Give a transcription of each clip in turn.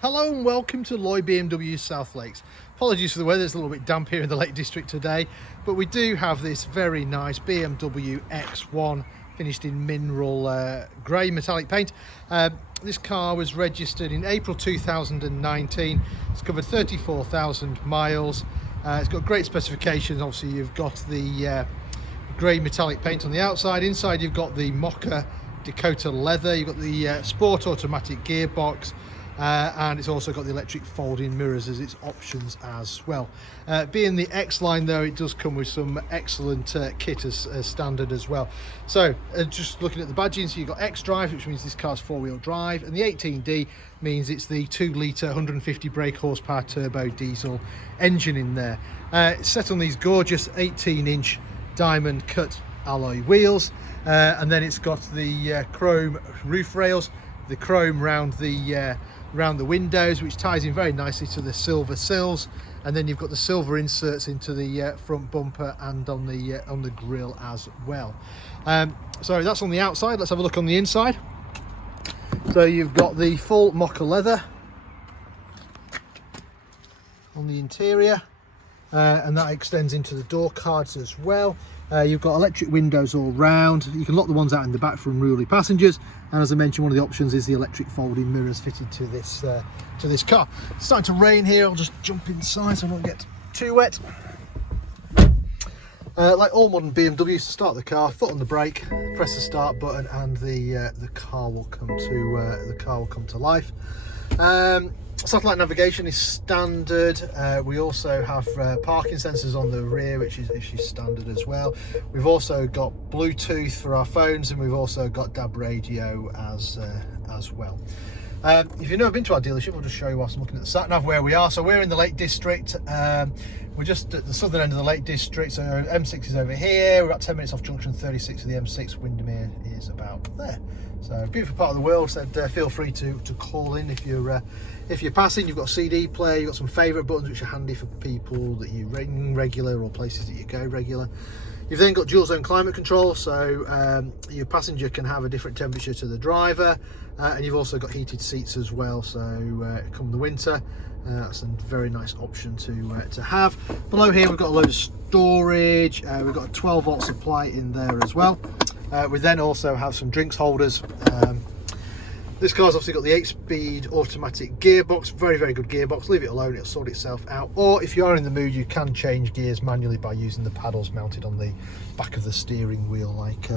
Hello and welcome to Lloyd BMW South Lakes. Apologies for the weather, it's a little bit damp here in the Lake District today, but we do have this very nice BMW X1 finished in mineral grey metallic paint. This car was registered in April 2019. It's covered 34,000 miles. It's got great specifications. Obviously you've got the grey metallic paint on the outside. Inside you've got the Mocha Dakota Leather, you've got the sport automatic gearbox, and it's also got the electric folding mirrors as its options as well. Being the xLine though, it does come with some excellent kit as standard as well. So just looking at the badging, so you've got xDrive, which means this car's four-wheel drive, and the 18D means it's the 2-litre 150 brake horsepower turbo diesel engine in there. It's set on these gorgeous 18-inch diamond cut alloy wheels, and then it's got the chrome roof rails, the chrome round the windows, which ties in very nicely to the silver sills, and then you've got the silver inserts into the front bumper and on the grille as well. So that's on the outside. Let's have a look on the inside. So you've got the full Mocha leather on the interior, and that extends into the door cards as well. You've got electric windows all round. You can lock the ones out in the back for unruly passengers, and as I mentioned, one of the options is the electric folding mirrors fitted to this car. It's starting to rain here. I'll just jump inside so I don't get too wet. Like all modern BMWs, to start the car, foot on the brake, press the start button, and the car will come to life. Satellite navigation is standard. We also have parking sensors on the rear, which is standard as well. We've also got Bluetooth for our phones, and we've also got DAB radio as well. If you've never been to our dealership, I'll just show you whilst I'm looking at the sat nav where we are. So we're in the Lake District. We're just at the southern end of the Lake District. So M6 is over here. We're about 10 minutes off junction 36 of the M6. Windermere is about there. So beautiful part of the world. So feel free to call in if you're passing. You've got a CD player. You've got some favourite buttons which are handy for people that you ring regular or places that you go regular. You've then got dual zone climate control, so your passenger can have a different temperature to the driver, and you've also got heated seats as well. So come the winter, that's a very nice option to have. Below here we've got a load of storage. We've got a 12-volt supply in there as well. We then also have some drinks holders. This car's obviously got the 8-speed automatic gearbox, very good gearbox. Leave it alone, it'll sort itself out. Or if you are in the mood, you can change gears manually by using the paddles mounted on the back of the steering wheel, like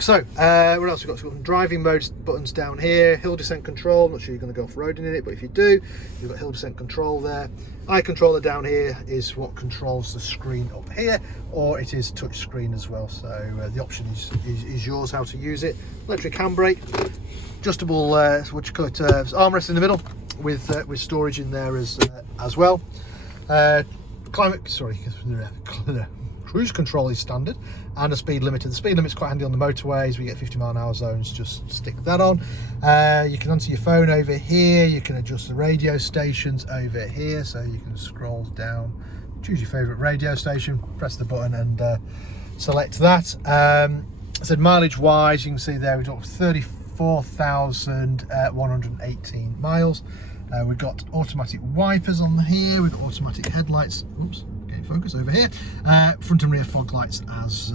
so. What else we've got? So we've got driving modes buttons down here, hill descent control. I'm not sure you're going to go off-roading in it, but if you do, you've got hill descent control there. Eye controller down here is what controls the screen up here, or it is touch screen as well. So the option is yours how to use it. Electric handbrake, adjustable what you call it, armrest in the middle with storage in there as well. Cruise control is standard, and a speed limiter. The speed limit's quite handy on the motorways. We get 50-mile-an-hour zones, just stick that on. You can answer your phone over here. You can adjust the radio stations over here, so you can scroll down, choose your favourite radio station, press the button and select that. I said mileage wise, you can see there we've got 34,118 miles. We've got automatic wipers on here. We've got automatic headlights. Oops. Focus over here, front and rear fog lights as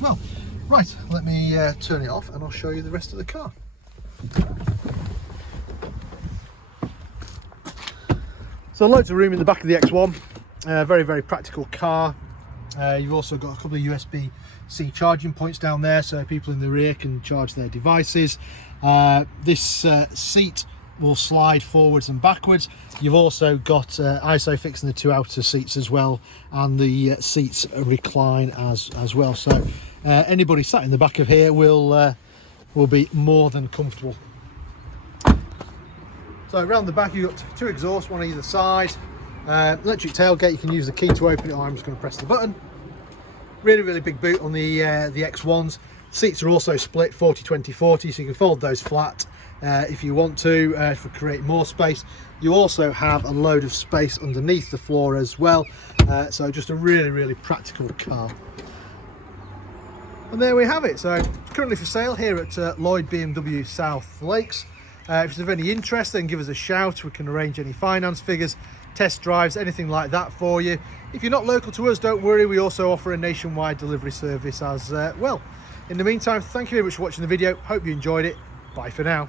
well. Right, let me turn it off and I'll show you the rest of the car. So loads of room in the back of the X1. Very practical car. You've also got a couple of USB-C charging points down there, so people in the rear can charge their devices. This seat will slide forwards and backwards. You've also got ISOFIX in the two outer seats as well, and the seats recline as well. So anybody sat in the back of here will be more than comfortable. So around the back you've got two exhausts, one on either side. Electric tailgate, you can use the key to open it, or I'm just going to press the button. Really big boot on the X1s. Seats are also split 40-20-40, so you can fold those flat if you want to create more space. You also have a load of space underneath the floor as well, so just a really practical car. And there we have it. So it's currently for sale here at Lloyd BMW South Lakes. If it's of any interest, then give us a shout. We can arrange any finance figures, test drives, anything like that for you. If you're not local to us, don't worry, we also offer a nationwide delivery service as well. In the meantime, thank you very much for watching the video. Hope you enjoyed it. Bye for now.